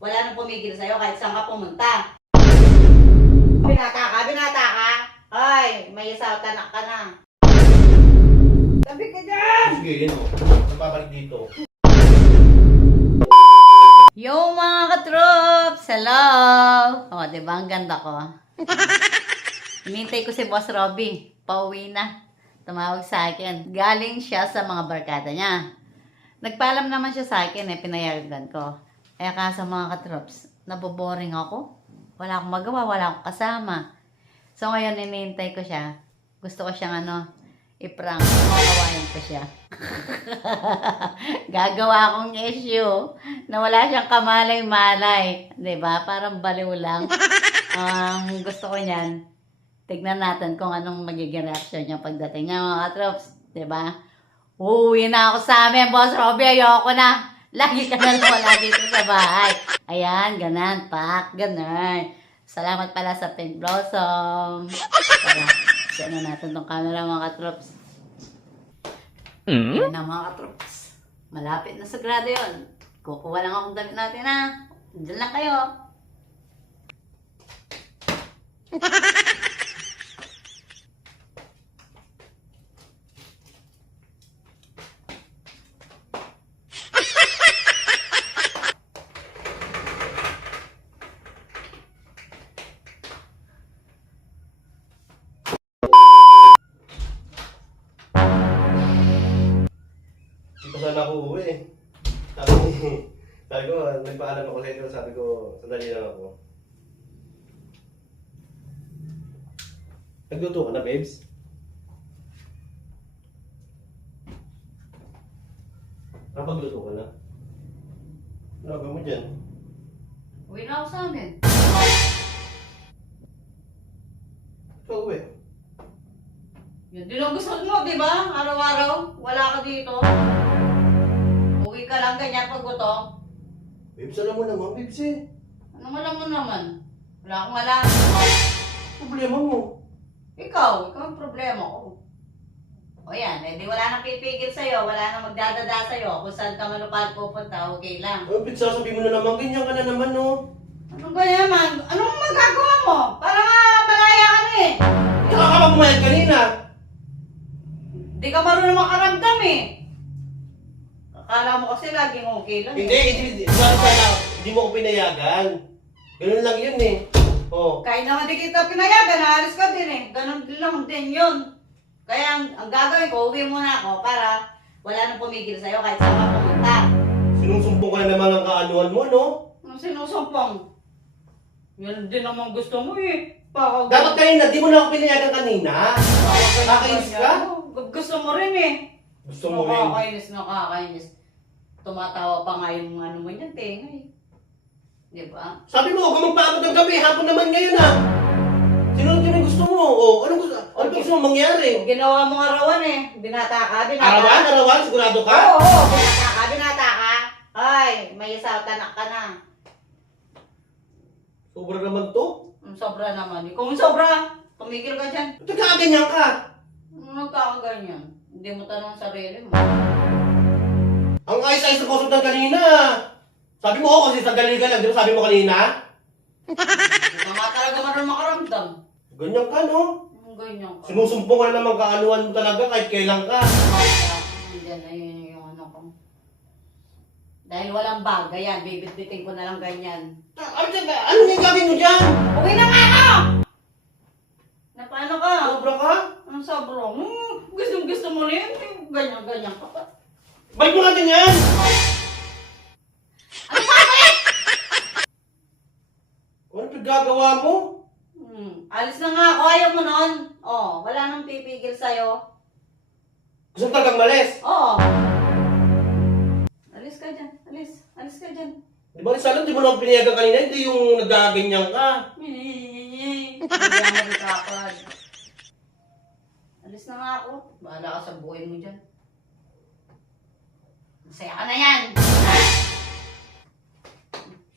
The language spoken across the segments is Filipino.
Wala nang pumigil sa'yo kahit saan ka pumunta. Binata ka, binata ka. Ay, may isawtanak ka na. Tabi ka dyan! Sige, yun o. Napabalik dito. Yo mga katroops! Hello! O, di ba? Ang ganda ko. Hinintay ko si Boss Robby. Pauwi na. Tumawag sa akin. Galing siya sa mga barkada niya. Nagpaalam naman siya sa akin eh, pinayagan ko. Kaya kaso mga katroops, naboboring ako. Wala akong magawa, wala akong kasama. So ngayon, hinihintay ko siya. Gusto ko siyang ano, i-prank. Makawain ko siya. Gagawa akong issue na wala siyang kamalay-malay. 'Di ba Parang baliw lang. Ang gusto ko niyan, tignan natin kung anong magiging reaction niya pagdating niya mga. 'di ba Uuwi na ako sa amin, Boss Robby. Ayoko na. Lagi ka na lang wala dito sa bahay. Ayan, ganan, pak, ganan. Salamat pala sa Pink Blossom. Tara, siya na natin tong camera mga katrops. Ayan na mga katrops. Malapit na sa grado yun. Kukuha lang akong damit natin ha. Diyan lang kayo. Sabi ko, nagpaalam ako sa ito. Sabi ko, sandali lang ako. Nagluto ka na, babes? Nakapagluto ka na? Ano gawin mo dyan? Uwi na ako sa amin. Ikaw uwi. Yun din ang gusto mo, di ba? Araw-araw, wala ka dito. Uwi ka lang ganyan pag gutom. Babes, alam mo naman, babes eh. Ano alam mo naman? Wala akong alam. Problema mo. Ikaw, ikaw ang problema ko. O yan, eh di wala nang pipigil sa'yo, wala nang magdadada sa'yo. Kung saan ka manupad pupunta, okay lang. Ano, babes, sasabihin mo na naman, ganyan ka na naman, no? Anong ba yaman? Anong magagawa mo? Para nga malaya ka na eh. Saka ka magmayad kanina. Di ka marunong makaramdam eh. Akala mo kasi laging okay lang. Hindi, eh. hindi, hindi, sana, sana, hindi mo ko pinayagan. Ganun lang yun eh. Oh. Kahit naman di kita pinayagan, naalis ka din eh. Ganon din lang din yun. Kaya ang, ang gagawin ko, uwi muna ako para wala nang pumigil sa'yo kahit saan ka pumunta. Sinusumbong ka na naman ang kaanuhan mo, no? Ang sinusumpong. Yan din naman gusto mo eh. Baka Dapat kanina, di mo na ako pinayagan kanina. Nakakainis ka? Gu- Gusto mo rin eh. Gusto mo rin. Nakakainis, nakakainis. Tumatawa pa nga yung ano mo niyan, tenga eh. Di ba? Sabi mo, huwag ka magpaabot ng gabi, hapon naman ngayon ah. Sinunod yun yung gusto mo. Oh, ano gusto, ano Okay. gusto mo mangyari? Ginawa mo arawan eh. Binata ka, binata. Arawan, arawan, sigurado ka? Oo, oo, binata ka, binata ka. Ay, may isawtanak ka na. Sobra naman to. Ang sobra naman. eh. Kung sobra, tumigil ka dyan. Ito kakaganyan ka. Ano nagkakaganyan? Hindi mo tanong sarili mo. Ang ayos-ayos na kusog ng kanina. Sabi mo ako kasi sandali ka lang, di ba sabi mo kanina? Ka nga talaga marunong makaramdam. Ganyan ka, no? Ang ganyan ka. Sinusumbong ka na naman kaanuhan mo talaga kahit kailan ka. Nandiyan na yun yung ano ko. Dahil walang bag, ayan, bibitbitin ko na lang ganyan. Ano, dyan- ano yung gagawin mo dyan? Uwi na nga ako! Na paano ka? Sobra ka? Ang sobra. Hmm, gusto, gusto mo rin? Ganyan, ganyan ka pa. Balik mo natin yan! Ano pinagagawa mo? Hmm. Alis na nga ako, ayaw mo nun. Oh, wala nang pipigil sa'yo. Gusto mo talagang malis? Oo. Alis ka dyan, alis. Alis ka dyan. Di ba, Rizal, di mo na ako pinayagan kanina, hindi yung nagaganyan ka. Hindi ako nagkakad. Alis na nga ako. Bahala ka sa buhay mo dyan. Masaya ka na yan.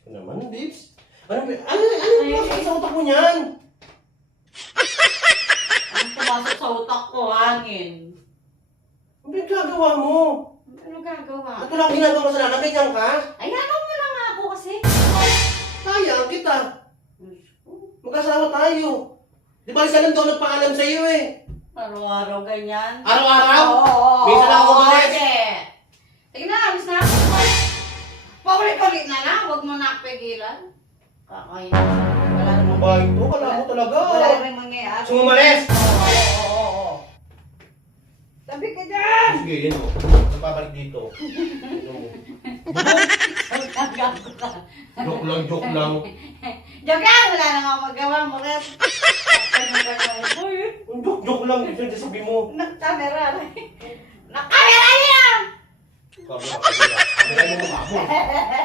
Ano naman, babes? Ano, ba- ano, ano, ano, ano sa utak mo niyan? Ang pumasok sa utak ko, hangin. Ano pinagagawa mo? Ano gagawa? At wala akong ginagawa sa ganyan ka? Ay, ano mo na nga ako kasi. Sayang kita. Mag-asawa tayo. Di ba isa lang daw nagpaalam sa iyo eh. Araw-araw ganyan. Araw-araw? Oo, Minsan lang ako umalis. Sige. Na, alis na ako. Paulit-ulit na lang. Huwag mo na ako pigilan. Kakain. Wala namang ba ito? Kala ko talaga. Wala namang mangyayari. Sumalis! Oo, oo, oo. Sabi ka dyan! Sige, yun mo. Napabalik dito. Ka. Joke lang, joke lang. Joke lang! Wala na nga magawa mo. Uy, Joke, joke lang. Ito yung sabi mo. Nag-camera. Nag-camera niya! Sabi na,